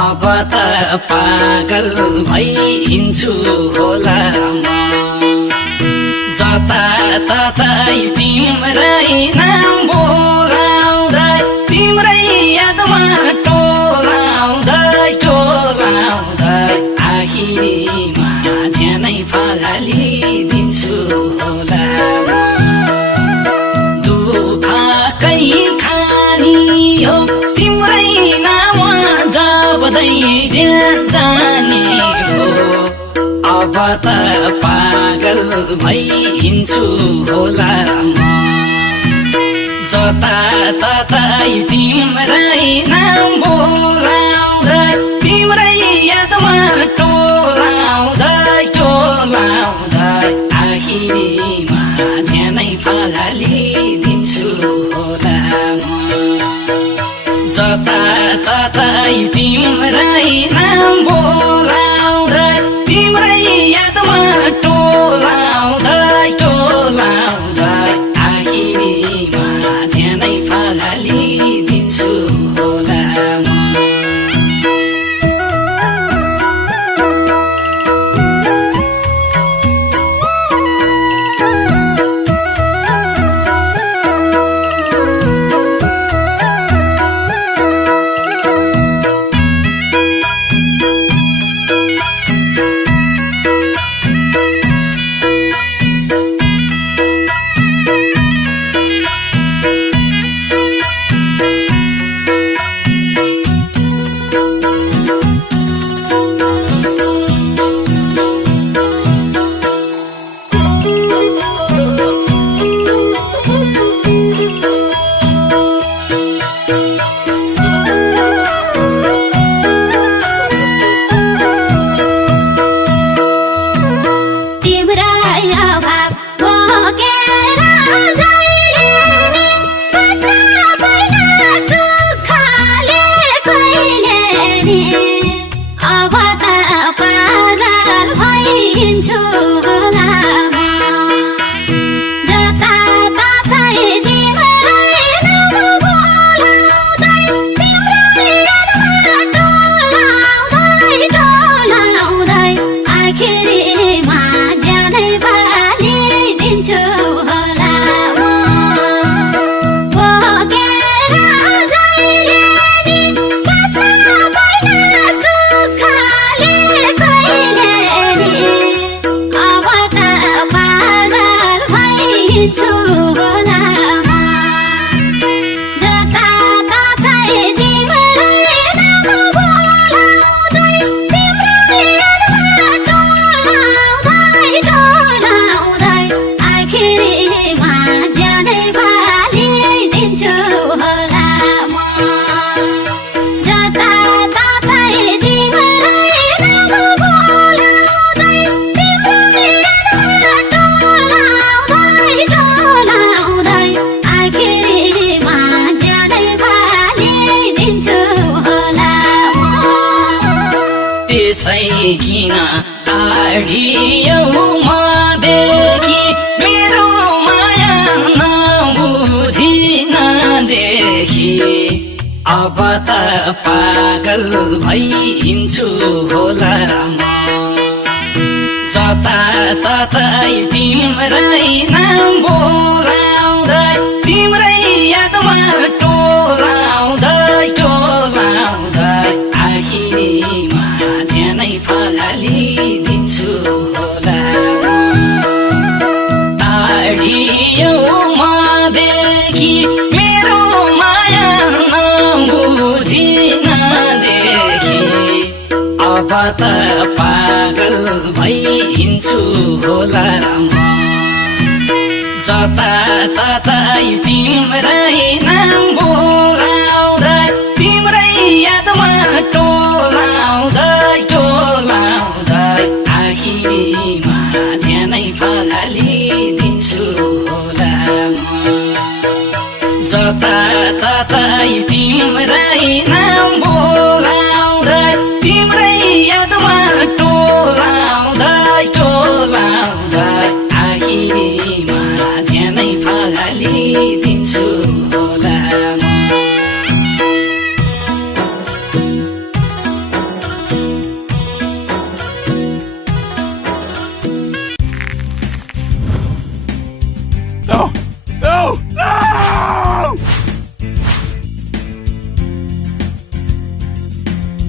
अब त पागल भइन्छु होला म जता ततै तिम्रै नाम बोलाउँदै तिम्रै यादमा टोलाउँदै टोलाउँदै आखिरीमा ज्यानै फालिदिन्छु होला दुःखकै खानी हो तिम्रै नाम जपदै जाने हो अब त पागल भइन्छु होला म जता ततै तिम्रै नाम बोलाउँदै तिम्रै यादमा टोलाउँदै टोलाउँदै आखिरीमा ज्यानै फालिदिन्छु होला म जता ततै तिम्रै नाम बोलाउँदै तिम्रै यादमा टोलाउँदै टोलाउँदै आखिरीमा ज्यानै फालिदिन्छु होला म त्यसै किन टाढियौ मदेखि मेरो माया नबुझी नदेखि अब त पागल भइन्छु होला म जताततै तिम्रै नाम बोलाउँदै तिम्रै यादमा टोलाउँदै आखिरीमा ज्यानै फालिदिन्छु होला टाढियौ मदेखि मेरो माया नबुझी नदेखि अब त पागल भइन्छु होला म जताततै तिम्रै नाम बोलाउँदै तिम्रै यादमा टोलाउँदै आखिरीमा ज्यानै फालिदिन्छु होला म जताततै तिम्रै नाम